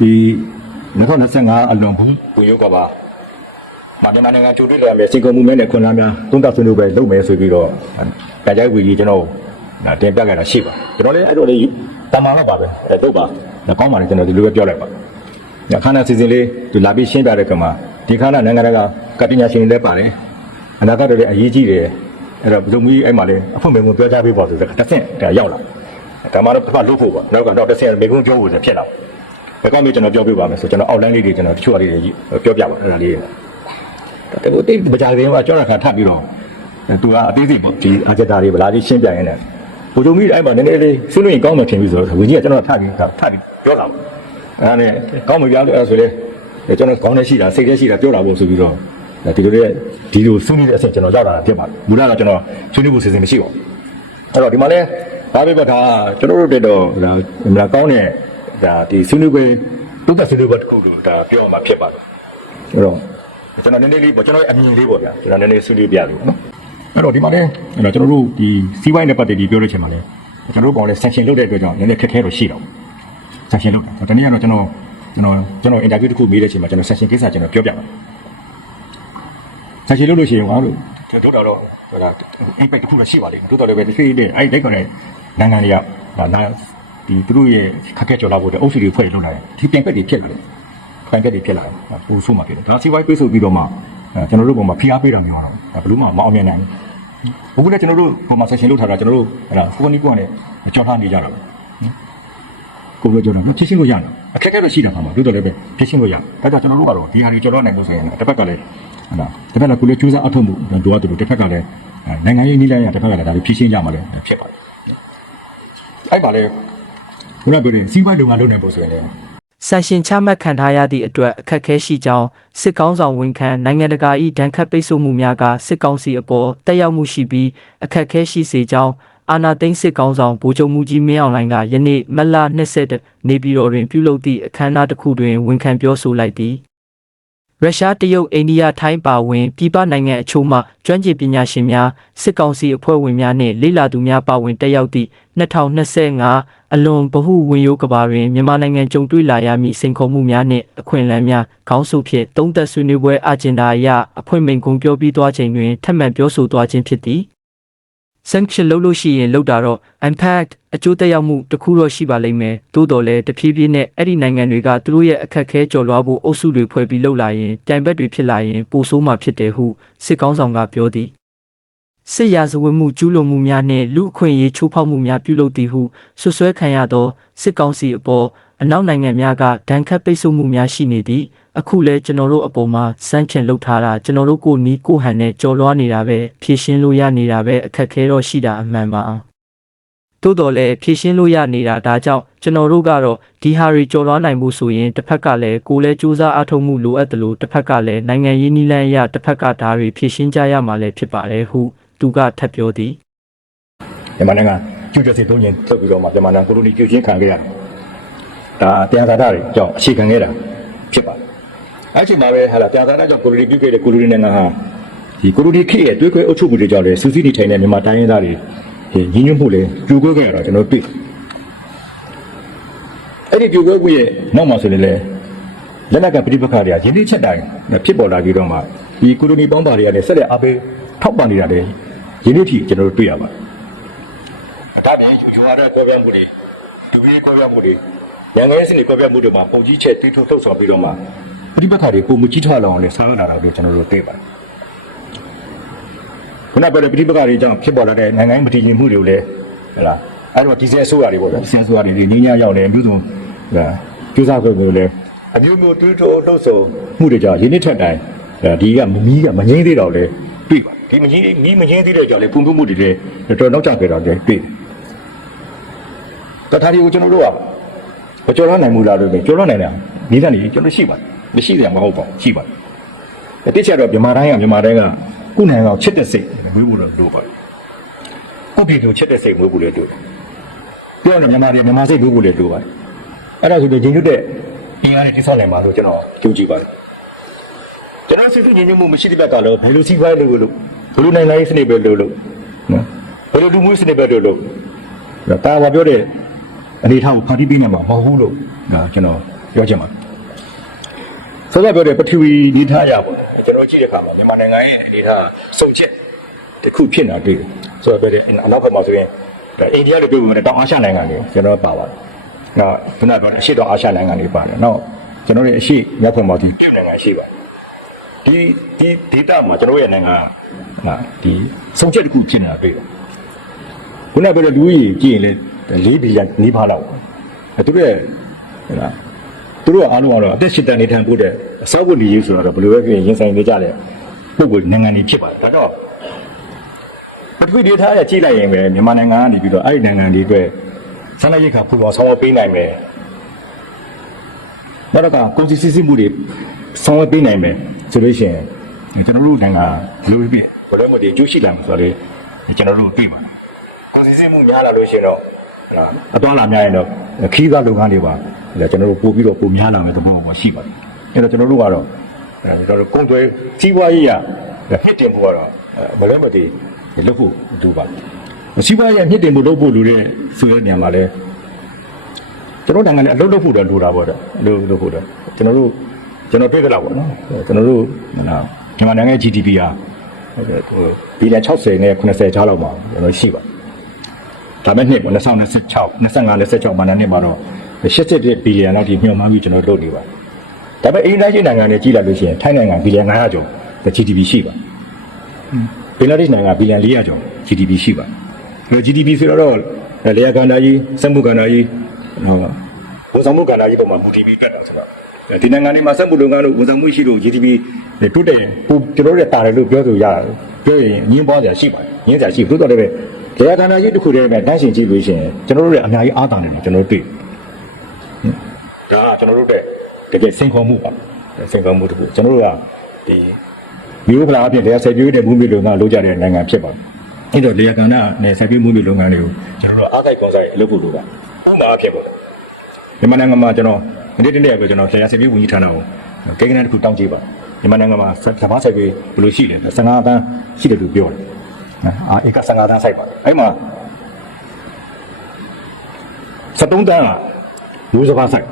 ဒီ2025အလွန်ဘူးဘုရုပ်ကပါမန္တနာနိုင်ငံချိုးတွေ့လာမယ်စီကုံမှုမဲနဲ့ခွန်လာများသုံးသပ်ဆွေးနွေးပဲလုပ်မယ်ဆိုပြီးတော့ကြကြဝီကြီးကျွန်တော်ဒါတင်ပြခဲ့တာရှိပါကျွန်တော်လည်းအဲ့လိုလေးတမန်တော့ပါပဲအဲ့တော့ပါဒါကောင်းပါလေကျွန်တော်ဒီလိုပဲပြောလိုက်ပါညခန္ဓာစီစဉ်လေးဒီလာပြီးရှင်းပြတဲ့ကမှာဒီခန္ဓာနိုင်ငံကကပညာရှင်တွေလည်းပါတယ်အနာဂတ်တွေလည်းအရေးကြီးတယ်အဲ့တော့ဘုံကြီးအဲ့မှာလည်းအဖွင့်မေကိုပြောကြပေးပါဆိုတော့တစ်ဆင့်ဒါရောက်လာဒါမှတော့တစ်ဖက်လို့ဖို့ပါနောက်ကတော့တစ်ဆင့်မေကုန်းပြောဖို့ဆိုဖြစ်လာ ဘက်ကမေကျွန်တော်ပြောပြပါမယ်ဆိုကျွန်တော်အောက်လမ်းလေးတွေကျွန်တော်တချို့အလေးတွေပြောပြပါအဲ့ဒါလေးတွေတော်တော်တိတ်မကြခင်ကကြောက်ရခါထပ်ပြီးတော့သူကအသေးစိတ်ပေါ့ဒီအာဂျက်တာတွေဗလာကြီးရှင်းပြရင်းနဲ့ဘုံမီအဲ့မှာနည်းနည်းလေးဆွေးနွေးရင်ကောင်းမှဖြစ်ပြီဆိုတော့ဝင်းကြီးကကျွန်တော်ထပ်ပြီးထပ်ပြီးပြောလာအဲ့ဒါနဲ့ကောင်းမှပြောလို့အဲ့ဆိုလေကျွန်တော်ကောင်းနေရှိတာစိတ်ထဲရှိတာပြောတာပေါ့ဆိုပြီးတော့ဒီလိုလေးဒီလိုဆွေးနွေးတဲ့အဆင့်ကျွန်တော်ရောက်လာတာဖြစ်ပါတယ်မူလကကျွန်တော်ဆွေးနွေးဖို့စီစဉ်မရှိပါဘူးအဲ့တော့ဒီမှာလဲဘာပဲပေါ့ဒါကျွန်တော်တို့တက်တော့ဒါမလားကောင်းတဲ့ ဒါဒီဆွေးနွေးပွဲတုတ်သက်ဆွေးနွေးပွဲတစ်ခုလို့ဒါပြောမှဖြစ်ပါတယ်အဲ့တော့ကျွန်တော်နည်းနည်းလေးပေါ့ကျွန်တော်ရဲ့အမြင်လေးပေါ့ဗျာကျွန်တော်နည်းနည်းဆွေးနွေးပြလို့နော်အဲ့တော့ဒီမှာလည်းအဲ့တော့ကျွန်တော်တို့ဒီစီးပွားရေးနဲ့ပတ်သက်ပြီးပြောလို့ချင်ပါလေကျွန်တော်တို့ပေါ့လေ sanction လုပ်တဲ့အတွက်ကြောင့်နည်းနည်းခက်ခဲတော့ရှိတော့ sanction လုပ်တာတနည်းကတော့ကျွန်တော်ကျွန်တော်ကျွန်တော် interview တစ်ခုမေးတဲ့အချိန်မှာကျွန်တော် sanction ကိစ္စကျွန်တော်ပြောပြပါ sanction လုပ်လို့ရှိရင်ဟာလို့တို့တော့တော့ဟိုဒါ impact တစ်ခုတော့ရှိပါလိမ့်မယ်တို့တော့လည်းပဲတစ်ချိန်တည်းအဲ့ဒီခေါ်တဲ့နိုင်ငံတွေကဒါနာ ဒီသူတို့ရဲ့ခက်ခဲကြော်လာဖို့အတွက်အုပ်စုတွေဖွဲ့လို့လာတယ်ဒီပြန်ပက်တွေဖြစ်လာတယ်ခိုင်ကက်တွေဖြစ်လာတယ်ပူဆိုးမှဖြစ်တယ်ဒါစီဝိုင်းပြေးဆိုပြီးတော့မှအဲကျွန်တော်တို့ပုံမှာဖိအားပေးတာမျိုးတော့ဒါဘယ်လို့မှမအောင်မြင်နိုင်ဘူးအခုလည်းကျွန်တော်တို့ပုံမှာ session လုပ်ထားတာကျွန်တော်တို့အဲ့ဒါကိုနီကိုကလည်းကြောက်ထားနေကြတာပဲကိုလိုကြောက်တာဖြစ်ရှင်းလို့ရတယ်အခက်အခဲတော့ရှိတာပါမှာတို့တော့လည်းပဲဖြစ်ရှင်းလို့ရတယ်ဒါကြောင့်ကျွန်တော်တို့ကတော့ဒီဟာတွေကြော်တော့နိုင်လို့ဆိုရင်တစ်ဖက်ကလည်းဟုတ်လားတစ်ဖက်ကလည်းကိုလေးကျူးစားအထောက်မှုတို့ကတူတစ်ဖက်ကလည်းနိုင်ငံရေးနည်းလမ်းရတစ်ဖက်ကလည်းဒါတွေဖြစ်ရှင်းကြမှာလည်းဖြစ်ပါတယ်အဲ့ပါလေ ခုနပြောတဲ့စီးပွားရေးလုပ်ငန်းလုပ်နေဖို့ဆိုရင်လည်းဆန်ရှင်ချမှတ်ခံထားရသည့်အတွက်အခက်အခဲရှိကြောင်းစစ်ကောင်းဆောင်ဝန်ခံနိုင်ငံတကာ၏ဒဏ်ခတ်ပိတ်ဆို့မှုများကစစ်ကောင်စီအပေါ်တက်ရောက်မှုရှိပြီးအခက်အခဲရှိစေကြောင်းအာနာသိန်းစစ်ကောင်းဆောင်ဗိုလ်ချုပ်မှုကြီးမင်းအောင်လှိုင်ကယနေ့မတ်လ22နေပြည်တော်တွင်ပြုလုပ်သည့်အခမ်းအနားတစ်ခုတွင်ဝန်ခံပြောဆိုလိုက်သည် ရုရှားတရုတ်အိန္ဒိယထိုင်းပါဝင်ပြည်ပနိုင်ငံအချို့မှကျွမ်းကျင်ပညာရှင်များစစ်ကောင်စီအဖွဲ့ဝင်များနှင့်လေ့လာသူများပါဝင်တက်ရောက်သည့်2025အလွန်ဗဟုဝင်ရိုးကဘာတွင်မြန်မာနိုင်ငံကြုံတွေ့လာရမည့်စိန်ခေါ်မှုများနှင့်အခွင့်အလမ်းများခေါင်းစုဖြင့်သုံးသက်ဆွေးနွေးပွဲအဂျင်ဒါအရအဖွင့်မိန့်ခွန်းပြောပြီးသွားချိန်တွင်ထပ်မံပြောဆိုသွားခြင်းဖြစ်သည် sanction လုပ်လို့ရှိရင်လုပ်တာတော့ impact အကျိုးသက်ရောက်မှုတစ်ခုတော့ရှိပါလိမ့်မယ်သို့တော်လည်းတဖြည်းဖြည်းနဲ့အဲ့ဒီနိုင်ငံတွေကသူတို့ရဲ့အခက်အခဲကျော်လွှားဖို့အုပ်စုတွေဖွဲ့ပြီးလှုပ်လာရင်ပြိုင်ဘက်တွေဖြစ်လာရင်ပိုဆိုးမှဖြစ်တယ်ဟုစစ်ကောင်းဆောင်ကပြောသည်စစ်ရာဇဝတ်မှုကျူးလွန်မှုများနှင့်လူအခွင့်အရေးချိုးဖောက်မှုများပြုလုပ်သည်ဟုဆွဆွဲခံရသောစစ်ကောင်စီအပေါ်အနောက်နိုင်ငံများကဒဏ်ခတ်ပိတ်ဆို့မှုများရှိနေသည် အခုလဲကျွန်တော်တို့အပေါ်မှာစမ်းချင်လုပ်ထားတာကျွန်တော်တို့ကိုနီးကိုဟန်နဲ့ကြော်လွှားနေတာပဲဖြည့်ရှင်းလို့ရနေတာပဲအခက်အခဲတော့ရှိတာအမှန်ပါတိုးတော်လည်းဖြည့်ရှင်းလို့ရနေတာဒါကြောင့်ကျွန်တော်တို့ကတော့ဒီဟာတွေကြော်လွှားနိုင်မှုဆိုရင်တစ်ဖက်ကလည်းကိုယ်လည်းစူးစမ်းအားထုတ်မှုလိုအပ်တယ်လို့တစ်ဖက်ကလည်းနိုင်ငံရေးနည်းလမ်းအရတစ်ဖက်ကဒါတွေဖြည့်ရှင်းကြရမှာလည်းဖြစ်ပါတယ်ဟုသူကထပ်ပြောသည်မြန်မာနိုင်ငံကျူးကျော်စစ်သုံးရင်ထုတ်ပြီးတော့မှမြန်မာနိုင်ငံကိုလိုနီကျူးချင်းခံခဲ့ရတယ်။ဒါတရားကာတာတွေကြောင့်အခြေခံခဲ့တာဖြစ်ပါတယ်။ အဲ့ဒီမှာပဲဟာလာတရားကာတာကြောင့်ကိုလိုနီပြုခဲ့တဲ့ကိုလိုနီနိုင်ငံဟာဒီကိုလိုနီခေတ်ရဲ့တွေးခွဲအုပ်ချုပ်မှုတွေကြောင့်လည်းစူးစီးနေထိုင်တဲ့မြန်မာတိုင်းရင်းသားတွေဒီညီညွတ်မှုလည်းကျူခွဲခဲ့ရတော့ကျွန်တော်တွေ့။အဲ့ဒီကျူခွဲမှုရဲ့နောက်မှာဆိုရင်လည်းလက်နက်ကပြိပခါတွေကရင်းနှီးချက်တိုင်းဖြစ်ပေါ်လာပြီးတော့မှဒီကိုလိုနီပေါင်းပါတွေကလည်းဆက်လက်အားပေးထောက်ပံ့နေတာလည်းရင်းနှီးထိကျွန်တော်တို့တွေ့ရပါတယ်။ဒါပြင်ယူရတဲ့ကွဲပြားမှုတွေဒူရီကွဲပြားမှုတွေရန်ငယ်စနစ်ကွဲပြားမှုတွေမှာပုံကြီးချက်တီးထုတ်ထုတ်ဆောင်ပြီးတော့မှ ပြိပခါတွေပုံမကြီးထွားလောင်နဲ့ဆောင်ရတာလို့ကျွန်တော်တို့သိပါတယ်ခုနပြောတဲ့ပြိပခါတွေကြောင့်ဖြစ်ပေါ်လာတဲ့နိုင်ငံရေးမတည်ငြိမ်မှုတွေကိုလည်းဟဲ့လားအဲ့တော့ဒီစဲအစိုးရတွေပေါ့ဗျာဒီစဲအစိုးရတွေငင်းညရောက်နေအမျိုးစုံဟဲ့ကျူးစားခွင့်ကိုလည်းအမျိုးမျိုးတူးထိုးလှုပ်ဆောင်မှုတွေကြောင့်ရင်းနှီးထက်တိုင်းဒီကမမီးကမငိမ့်သေးတော့လေတွေ့ပါဒီမငိမ့်မီးမငိမ့်သေးတဲ့ကြောင့်လေပုံမှုတွေလည်းတော်တော်နောက်ကျခဲ့တော့လည်းတွေ့တထားဒီကိုကျွန်တော်တို့ကမကြော်ရနိုင်ဘူးလားလို့ပြောကြော်ရနိုင်တယ်ဒီတဲ့နေကျွန်တော်ရှိပါတယ် မရှိတယ်မဟုတ်ပါဘူးရှိပါတယ်တိကျတော့မြန်မာတိုင်းကမြန်မာတိုင်းကကုနိုင်အောင်ချစ်တဲ့စိတ်မွေးဖို့လို့လိုပါတယ်ကုပြည်ကိုချစ်တဲ့စိတ်မွေးဖို့လည်းလိုတယ်ပြောရင်မြန်မာတွေမြန်မာစိတ်မွေးဖို့လည်းလိုပါတယ်အဲ့ဒါဆိုတော့ဂျင်းကျွတ်တဲ့အင်အားနဲ့တိဆောက်နိုင်ပါလို့ကျွန်တော်ကြိုးကြည့်ပါတယ်ကျွန်တော်စိတ်စုညီညွတ်မှုမရှိတဲ့ဘက်ကလည်းဘယ်လိုစီးပွားရေးလုပ်လို့ဘယ်လိုနိုင်ငံရေးစနစ်ပဲလုပ်လို့နော်ဘယ်လိုလူမှုစနစ်ပဲလုပ်လို့ဒါပါပြောတဲ့အနေထားကိုဖန်တီးပေးနိုင်မှာမဟုတ်ဘူးလို့ဒါကျွန်တော်ပြောချင်ပါ ဆက်လက်ပြောတဲ့ပထဝီနေထားရပေါ့ကျွန်တော်ကြည့်တဲ့အခါမှာမြန်မာနိုင်ငံရဲ့အနေထားစုံချက်တစ်ခုဖြစ်နေတာတွေ့တယ်ဆိုတော့ပြောတဲ့အနောက်ဘက်မှာဆိုရင်အိန္ဒိယလိုပြောလို့တောင်အာရှနိုင်ငံတွေကျွန်တော်ပါပါတယ်နောက်ခုနကပြောတဲ့အရှေ့တောင်အာရှနိုင်ငံတွေပါတယ်နောက်ကျွန်တော်ရဲ့အရှေ့မြောက်ဘက်မှာဒီပြုနိုင်ငံရှိပါတယ်ဒီဒီဒေတာမှာကျွန်တော်ရဲ့နိုင်ငံဟာဒီဆုံးချက်တစ်ခုဖြစ်နေတာတွေ့တယ်။ခုနကပြောတဲ့လူကြီးကြည့်ရင်လေ၄ဘီလီယံနီးပါးလောက်။အဲသူတို့ရဲ့ဟဲ့လား သူတို့ကအားလုံးကတော့အသက်ရှင်တန်နေထိုင်ဖို့တဲ့အစောက်ဝတ်လူကြီးဆိုတော့ဘယ်လိုပဲဖြစ်ရင်ရင်ဆိုင်နေကြတဲ့ပုံကိုနိုင်ငံတွေဖြစ်ပါတယ်။ဒါတော့ပထဝီဒေတာရဲ့ကြည့်လိုက်ရင်ပဲမြန်မာနိုင်ငံကနေပြီးတော့အဲ့ဒီနိုင်ငံတွေအတွက်ဆန္ဒရိတ်ခါပူပေါင်းဆောင်ရွက်ပေးနိုင်မယ်။နောက်တော့ကကုန်စည်စည်းစိမ်မှုတွေဆောင်ရွက်ပေးနိုင်မယ်ဆိုလို့ရှိရင်ကျွန်တော်တို့နိုင်ငံလူပြည့်ဘယ်လိုမှဒီကျိုးရှိလာမှာဆိုတော့လေကျွန်တော်တို့သိပါတယ်။ကုန်စည်စည်းမှုများလာလို့ရှိရင်တော့အသွားလာများရင်တော့ခီးသားလုပ်ငန်းတွေပါ ကျွန်တော်တို့ပို့ပြီးတော့ပိုများလာမယ်သဘောမှရှိပါတယ်။အဲ့တော့ကျွန်တော်တို့ကတော့အဲကျွန်တော်တို့ကုန်သွယ်စီးပွားရေးရဟစ်တင်ဖို့ကတော့ဘယ်လိုမှဒီလုပ်ဖို့တူပါတယ်။စီးပွားရေးဟစ်တင်ဖို့လုပ်ဖို့လူတွေဆိုတဲ့နေရာမှာလည်းကျွန်တော်နိုင်ငံနဲ့အလုပ်လုပ်ဖို့တော့လိုတာပေါ့တဲ့လုပ်လုပ်ဖို့တော့ကျွန်တော်တို့ကျွန်တော်တွေ့ကြတော့ပေါ့နော်ကျွန်တော်တို့ဟလာမြန်မာနိုင်ငံရဲ့ GDP ဟာဟုတ်ကဲ့ဟိုဘီလီယံ60နဲ့80ချားလောက်မှာကျွန်တော်ရှိပါဒါမဲ့နှစ်ပေါ့2026 25 26မှာနှစ်မှာတော့ 87ဘီလီယံလောက်ဒီညှော်မှန်းပြီးကျွန်တော်လုပ်နေပါဒါပေမဲ့အိန္ဒိယနိုင်ငံနဲ့ကြီးလာလို့ရှိရင်ထိုင်းနိုင်ငံဘီလီယံ900ကျော် GDP ရှိပါဘင်္ဂလားဒေ့ရှ်နိုင်ငံဘီလီယံ400ကျော် GDP ရှိပါအဲ GDP ဆိုတော့လေယာကန္တာကြီးစက်မှုကန္တာကြီးဟုတ်ဝန်ဆောင်မှုကန္တာကြီးပုံမှာမူတည်ပြီးတက်တာဆိုတော့ဒီနိုင်ငံတွေမှာစက်မှုလုပ်ငန်းတို့ဝန်ဆောင်မှုရှိလို့ GDP တိုးတက်ရင်ပိုကျွန်တော်တို့တာတယ်လို့ပြောဆိုရတယ်ပြောရင်ညင်းပွားကြရှိပါတယ်ညင်းကြရှိဘူးတော့လည်းပဲလေယာကန္တာကြီးတစ်ခုတည်းပဲတန်းရှင်ကြည့်လို့ရှိရင်ကျွန်တော်တို့လည်းအများကြီးအားတာတယ်လို့ကျွန်တော်တို့တွေ့ဒါ ကကျွန်တော်တို့တဲ့တကယ်စိန်ခေါ်မှုပါစိန်ခေါ်မှုတစ်ခုကျွန်တော်တို့ကဒီမျိုးဖလာအပြင်တရားဆက်ပြည့်တဲ့မှုမျိုးလုပ်ငန်းလုပ်ကြတဲ့နိုင်ငံဖြစ်ပါတယ်အဲ့တော့လေယာကန္တာနဲ့ဆက်ပြည့်မှုမျိုးလုပ်ငန်းတွေကိုကျွန်တော်တို့အားကိုက်ကွန်ဆိုင်လုပ်ဖို့လိုပါပုံမှန်အဖြစ်ပေါ့မြန်မာနိုင်ငံမှာကျွန်တော်ဒီတနေ့ကကျွန်တော်ဆရာဆက်ပြည့်ဝန်ကြီးဌာနကိုကိန်းဂဏန်းတစ်ခုတောင်းကြည့်ပါမြန်မာနိုင်ငံမှာစဘာဆက်ပြည့်ဘယ်လိုရှိလဲ15တန်းရှိတယ်လို့ပြောတယ်အာဧက15တန်းဆိုင်ပါအဲ့မှာ73တန်းကမိုးစဘာဆိုင်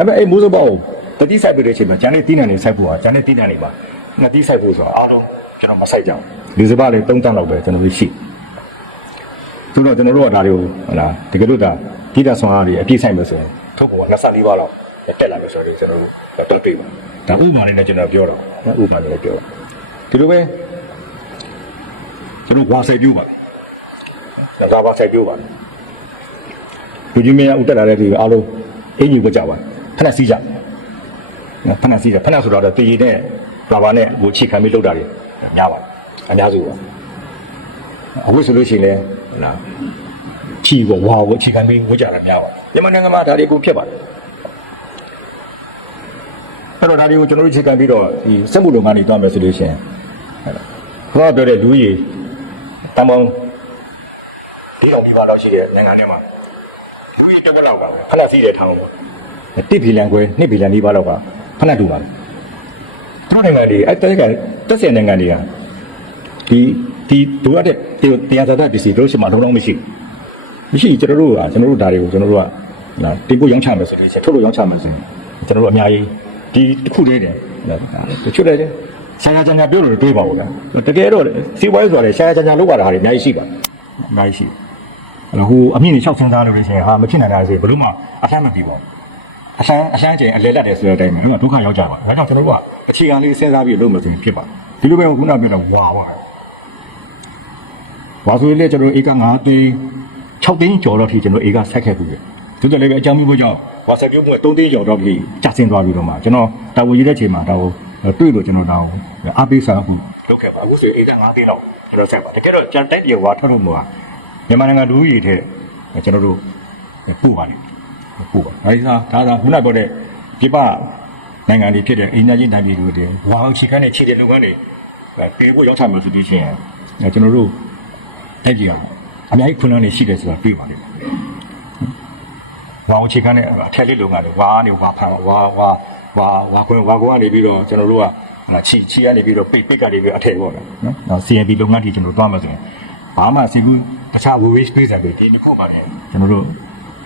ဒါပေမဲ့အဲ့မိုးစဘာကိုတတိဆိုင်ပြတဲ့အချိန်မှာကျန်တဲ့တီးနှံတွေဆိုင်ဖို့ကကျန်တဲ့တီးနှံတွေပါငါတီးဆိုင်ဖို့ဆိုတော့အားလုံးကျွန်တော်မဆိုင်ကြဘူးလူစဘာလေး3တန်းလောက်ပဲကျွန်တော်ရှိဆိုတော့ကျွန်တော်တို့ကဒါတွေကိုဟလာတကယ်လို့ဒါပြည်တာဆောင်အားတွေအပြည့်ဆိုင်မယ်ဆိုရင်ထုတ်ဖို့က24ပါးလောက်တက်လာမယ်ဆိုတော့ကျွန်တော်တို့တော့တွေ့ပါဒါဥပမာလေးနဲ့ကျွန်တော်ပြောတော့ဥပမာလေးနဲ့ပြောဒီလိုပဲကျွန်တော်ဝါဆိုင်ပြူပါဒါကဝါဆိုင်ပြူပါလူကြီးမင်းဥတက်လာတဲ့ဒီအားလုံးအင်ကြီးကိုကြပါ ဖက်နဲ့စီးကြဖက်နဲ့စီးကြဖက်နဲ့ဆိုတော့တည်ရည်နဲ့ဘာဘာနဲ့ဟိုချိခံပြီးလောက်တာတွေများပါတယ်အများစုပါအခုဆိုလို့ရှိရင်လည်းဟလာဖြီးကိုဝါကိုချိခံပြီးဝကြတာများပါတယ်မြန်မာနိုင်ငံမှာဒါတွေကိုဖြစ်ပါတယ်အဲ့တော့ဒါတွေကိုကျွန်တော်တို့ချိခံပြီးတော့ဒီစက်မှုလုပ်ငန်းတွေတွားမယ်ဆိုလို့ရှိရင်ဟဲ့လားခေါင်းပြောတဲ့လူကြီးတန်ပေါင်းဒီအောင်ပြပါတော့ရှိတဲ့နိုင်ငံတွေမှာလူကြီးတစ်ဝက်လောက်ကဖက်စီးတဲ့ထောင်ပေါ့ တစ်ဘီလီယံခွဲ2ဘီလီယံဒီပါလောက်ကဖက်တူပါသူတို့နိုင်ငံတွေအဲ့တက်ကတက်စင်နိုင်ငံတွေကဒီဒီဒူရတဲ့တရားသာပစ္စည်းတို့ရှိမှလုံးလုံးမရှိဘူးမရှိကျွန်တော်တို့ကကျွန်တော်တို့ဒါတွေကိုကျွန်တော်တို့ကလာတင်ပို့ရောင်းချမယ်ဆိုလို့ရှိရင်ထုတ်လို့ရောင်းချမယ်ဆိုရင်ကျွန်တော်တို့အများကြီးဒီတစ်ခုတည်းတယ်တချို့လည်းဆရာချာချာပြောလို့တွေးပါဦးလားတကယ်တော့စီးပွားရေးဆိုရတယ်ဆရာချာချာလုပ်ရတာဟာတွေအများကြီးရှိပါတယ်အများကြီးရှိအဲ့တော့ဟိုအမြင့်နေလျှောက်စဉ်းစားလို့ရှိရင်ဟာမဖြစ်နိုင်တာဆိုဘယ်လို့မှအဆန်းမပြီးပါဘူး အဆန်းအဆန်းချိန်အလဲလက်တယ်ဆိုတဲ့အတိုင်းပဲအဲ့တော့ဒုက္ခရောက်ကြပါဒါကြောင့်ကျွန်တော်တို့ကအခြေခံလေးစဉ်းစားပြီးလုပ်မယ်ဆိုရင်ဖြစ်ပါတယ်ဒီလိုပဲခုနပြောတော့ဝါပါဝါဆိုရင်လည်းကျွန်တော်ဧက9သိန်း6သိန်းကျော်တော့ထိကျွန်တော်ဧကဆက်ခဲ့ပြီသူတို့လည်းပဲအကြောင်းမျိုးကြောင့်ဝါဆက်ပြုတ်မှု3သိန်းကျော်တော့ထိကျဆင်းသွားပြီးတော့မှကျွန်တော်တာဝန်ရတဲ့ချိန်မှာဒါကိုတွေ့လို့ကျွန်တော်ဒါကိုအားပေးစားမှုလုပ်ခဲ့ပါအခုဆိုရင်ဧက9သိန်းလောက်ကျွန်တော်ဆက်ပါတကယ်တော့ကျန်တိုက်ပြေဝါထွက်လို့မဟုတ်မြန်မာနိုင်ငံလူကြီးထဲကျွန်တော်တို့ပို့ပါတယ် ပို့ပါအဲဒီစားဒါသာခုနပြောတဲ့ပြပနိုင်ငံတွေဖြစ်တဲ့အိန္ဒိယချင်းတိုင်းပြည်တွေဝါအောင်ချီခန်းနဲ့ခြေတဲ့လုပ်ငန်းတွေပြေဖို့ရောက်ချမှာဆိုပြီးချင်းကျွန်တော်တို့တိုက်ပြေအောင်အများကြီးခွင့်လန်းနေရှိတယ်ဆိုတာတွေ့ပါတယ်ဝါအောင်ချီခန်းနဲ့အထက်လေးလုပ်ငန်းတွေဝါနေဝါဖာဝါဝါဝါဝါခွင့်ဝါကွာနေပြီးတော့ကျွန်တော်တို့ကချီချီကနေပြီးတော့ပိတ်ပိတ်ကနေပြီးအထက်ပေါ့နော်နော် CNB လုပ်ငန်းတွေကျွန်တော်တို့သွားမှာဆိုရင်ဘာမှစီဘူးတခြား waste space တွေဒီတစ်ခုပါလေကျွန်တော်တို့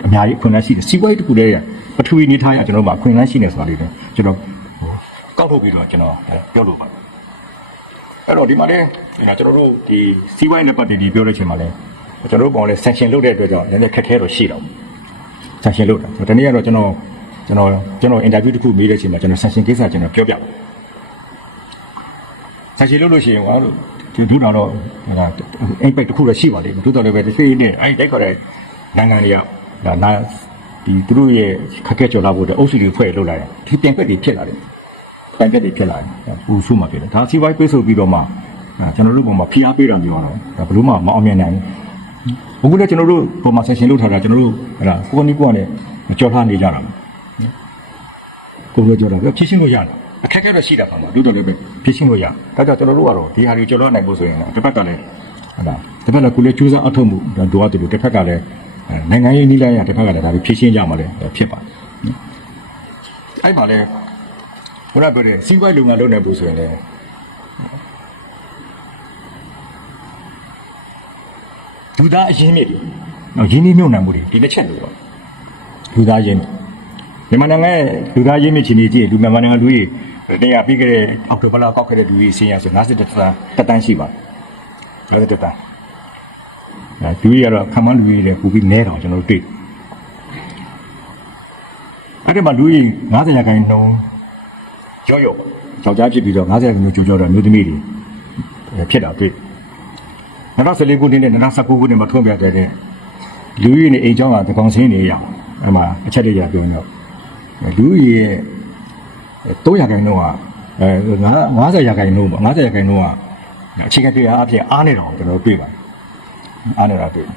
အများကြီးခွင့်လန်းရှိတယ်စီးပွားရေးတစ်ခုတည်းရပထဝီနေထားရကျွန်တော်တို့မှာအခွင့်အလမ်းရှိနေဆိုတာလေးလည်းကျွန်တော်ကောက်ထုတ်ပြီးတော့ကျွန်တော်ပြောလို့ပါအဲ့တော့ဒီမှာလည်းကျွန်တော်တို့ဒီစီးပွားရေးနဲ့ပတ်သက်ပြီးပြောတဲ့အချိန်မှာလည်းကျွန်တော်တို့ပေါ်လည်း sanction လုပ်တဲ့အတွက်ကြောင့်နည်းနည်းခက်ခဲတော့ရှိတော့ sanction လုပ်တာဒီနေ့ကတော့ကျွန်တော်ကျွန်တော်ကျွန်တော် interview တစ်ခုမေးတဲ့အချိန်မှာကျွန်တော် sanction ကိစ္စကျွန်တော်ပြောပြတယ်ဆက်ရှိလို့လို့ရှိရင်ဟောဒီဒုတော်တော့ဟို impact တစ်ခုတော့ရှိပါလိမ့်မယ်ဒုတော်လည်းပဲတစ်စိနဲ့အဲ့တိုက်ခေါ်တဲ့နိုင်ငံတွေက ဒါနာဒီသူတို့ရဲ့ခက်ခဲကြော်လာဖို့တဲ့အုပ်စုတွေဖွဲ့လုပ်လာတယ်ဒီပြန်ပက်တွေဖြစ်လာတယ်ပြန်ပက်တွေဖြစ်လာတယ်ပူဆူမှဖြစ်တယ်ဒါစီဝိုင်းပြေးဆိုပြီးတော့မှကျွန်တော်တို့ပုံမှာဖိအားပေးတာမျိုးတော့ဒါဘလို့မှမအောင်မြင်နိုင်ဘူးအခုလည်းကျွန်တော်တို့ပုံမှာ session လုပ်ထားတာကျွန်တော်တို့ဟလာကိုကနီကိုကလည်းကြော်ထားနေကြတာကိုယ်လည်းကြော်တာဖြည့်ရှင်းလို့ရတယ်အခက်အခဲတော့ရှိတာပါမှာတို့တော်လည်းပဲဖြည့်ရှင်းလို့ရဒါကြောင့်ကျွန်တော်တို့ကတော့ဒီဟာတွေကျော်လွှတ်နိုင်ဖို့ဆိုရင်တော့တစ်ဖက်ကလည်းဟုတ်လားတစ်ဖက်ကကိုလည်းကြိုးစားအထောက်မှုတို့အတူတူတစ်ဖက်ကလည်း နိုင်ငံရေးနည်းလမ်းရတစ်ဖက်ကလည်းဒါတွေဖြည့်ရှင်းကြမှာလည်းဖြစ်ပါတယ်အဲ့မှာလည်းဘုရားပြောတဲ့စီးပွားရေးလုပ်ငန်းလုပ်နေဖို့ဆိုရင်လည်းလူသားအရင်းမြစ်တွေနော်ရင်းနှီးမြှုပ်နှံမှုတွေဒီတစ်ချက်လို့ပေါ့လူသားရင်းမြစ်မြန်မာနိုင်ငံရဲ့လူသားရင်းမြစ်ချင်းကြီးကြီးလူမြန်မာနိုင်ငံလူကြီးတရားပြီးခဲ့တဲ့အောက်တိုဘာလကောက်ခဲ့တဲ့လူကြီးစင်းရဆို50တန်းတက်တန်းရှိပါတယ်50တန်း အဲလူကြီးကတော့ခမန်းလူကြီးတွေပူပြီးနဲတော့ကျွန်တော်တို့တွေ့အဲ့ဒီမှာလူကြီး90ရာခိုင်နှုန်းရော့ရော့ပေါ့ယောက်ျားဖြစ်ပြီးတော့90ရာခိုင်နှုန်းကြိုးကြောတော့မျိုးသမီးတွေဖြစ်တာတွေ့2014ခုနှစ်နဲ့2019ခုနှစ်မှာထွန်းပြတဲ့လူကြီးနေအိမ်ကျောင်းကတကောင်စင်းနေရအောင်အဲ့မှာအချက်တွေရပြောတော့လူကြီးရဲ့300ရာခိုင်နှုန်းကအဲ50ရာခိုင်နှုန်းပေါ့50ရာခိုင်နှုန်းကအခြေခံတရားအဖြစ်အားနေတော့ကျွန်တော်တို့တွေ့ပါတယ် အားနေတာတွေ့